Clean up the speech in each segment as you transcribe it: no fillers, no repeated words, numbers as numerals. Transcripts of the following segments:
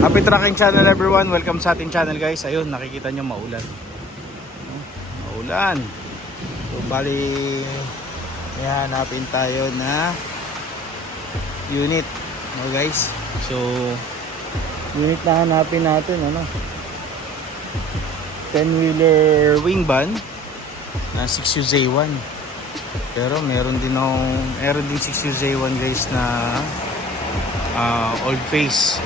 Happy Trucking Channel everyone, welcome sa ating channel guys. Ayun, nakikita nyo maulan. Maulan. So bali, hanapin tayo na unit, no guys. So unit na hanapin natin, 10-wheeler wing van na 6UZ1. Pero meron din 6UZ1 guys na old face.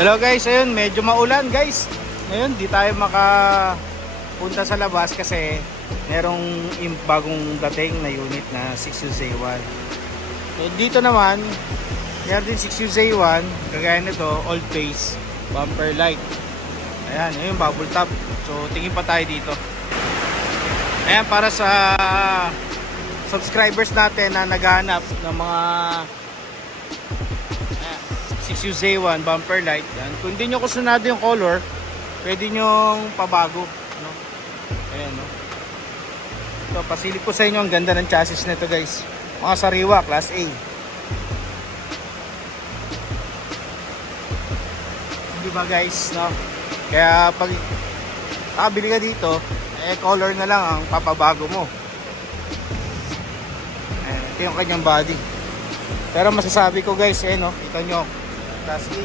Hello guys, ayun, medyo maulan guys. Ngayon, di tayo makapunta sa labas kasi merong bagong dating na unit na 6UZ1. So dito naman, meron din 6UZ1, kagaya nito, old face, bumper light. Ayan, ayun, bubble top. So tingin pa tayo dito. Ayan, para sa subscribers natin na naghahanap ng mga 6UZ1 bumper light, yan. Kung hindi nyo kusunado yung color, pwede nyo pabago, no? Ayan, no? So pasilip ko sa inyo, ang ganda ng chassis nito guys, mga sariwa class A. Di ba guys, no? Kaya pag bili ka dito, color na lang ang papabago mo. Ayan, ito yung kanyang body. Pero masasabi ko guys, no? Kita nyo, class A.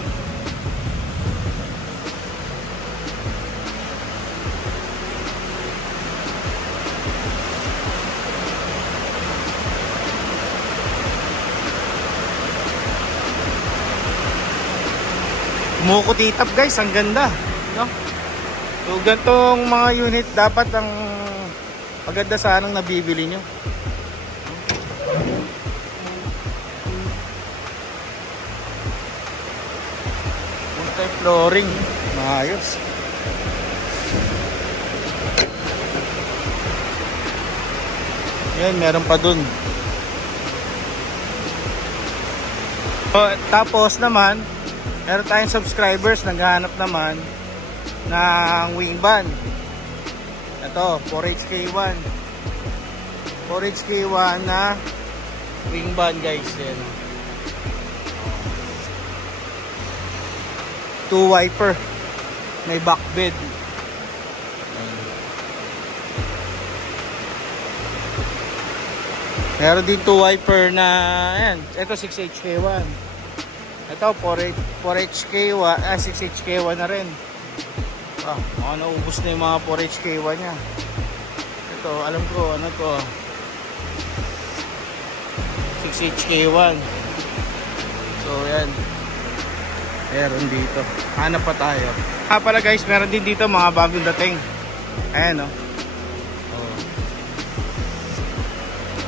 Kumukutitap guys, ang ganda, no? So gantong mga unit dapat ang maganda sa anong nabibili nyo. Flooring, maayos. Yan, meron pa dun. Tapos naman, meron tayong subscribers naghahanap naman ng wing van. Ito, 4HK1. 4HK1 na wing van guys. Yan. 2 wiper, may back bed. Meron din 2 wiper na ayan, ito 6HK1, ito 4HK1, 6HK1 na rin. Mga naubos na yung mga 4HK1 nya. Ito alam ko ano to, 6HK1. So yan, meron dito. Hanap pa tayo. Pala guys, meron din dito mga bagong dating. Ayan, no?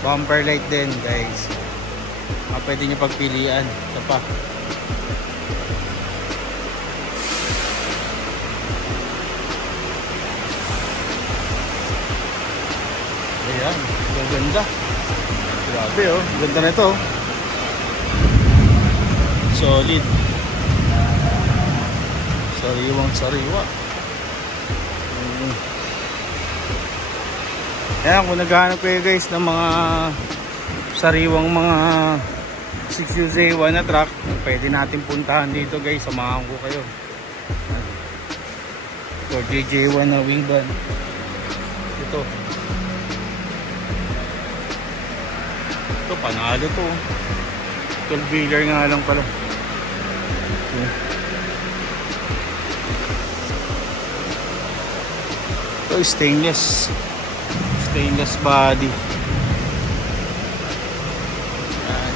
Bumper light din guys. Pwede nyo pagpilian. Ito pa. Ayan, ganda. Grabe, oh. Ganda na ito. Solid. Sariwang sariwa. Ayan, kung naghahanap kayo guys ng mga sariwang mga 6UZ1 na truck, pwede natin puntahan dito guys, samahan ko kayo. Ito, JJ1 na wing van. Ito, panalo to. 12-wheeler nga lang pala. Ito, stainless body. Ayan.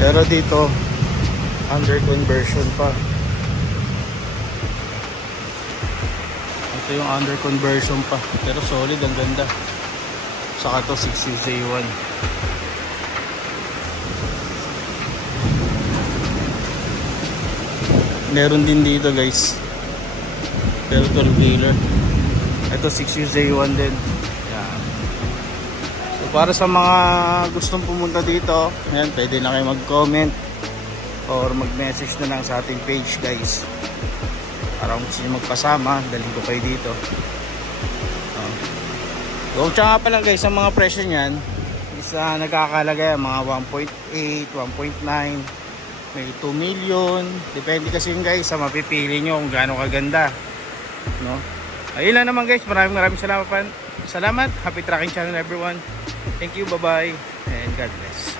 Pero dito under conversion pa. Ito yung under conversion pa, pero solid, ang ganda. Saka to 6UZ1. Meron din dito guys, pero 12-wheeler. Ito 6UZ1 din. Yan. So para sa mga gustong pumunta dito, ayan, pwede na kayo mag-comment or mag-message na lang sa ating page guys. Para kung gusto nyo magpasama, dalhin ko kayo dito. So tsaka pa lang guys, ang mga presyo nyan is nagkakalagay mga 1.8, 1.9, may 2 million. Depende kasi yun guys sa mapipili nyo kung gaano kaganda, no? Ayun lang naman guys, maraming salamat. Happy trucking channel everyone. Thank you, bye bye and God bless.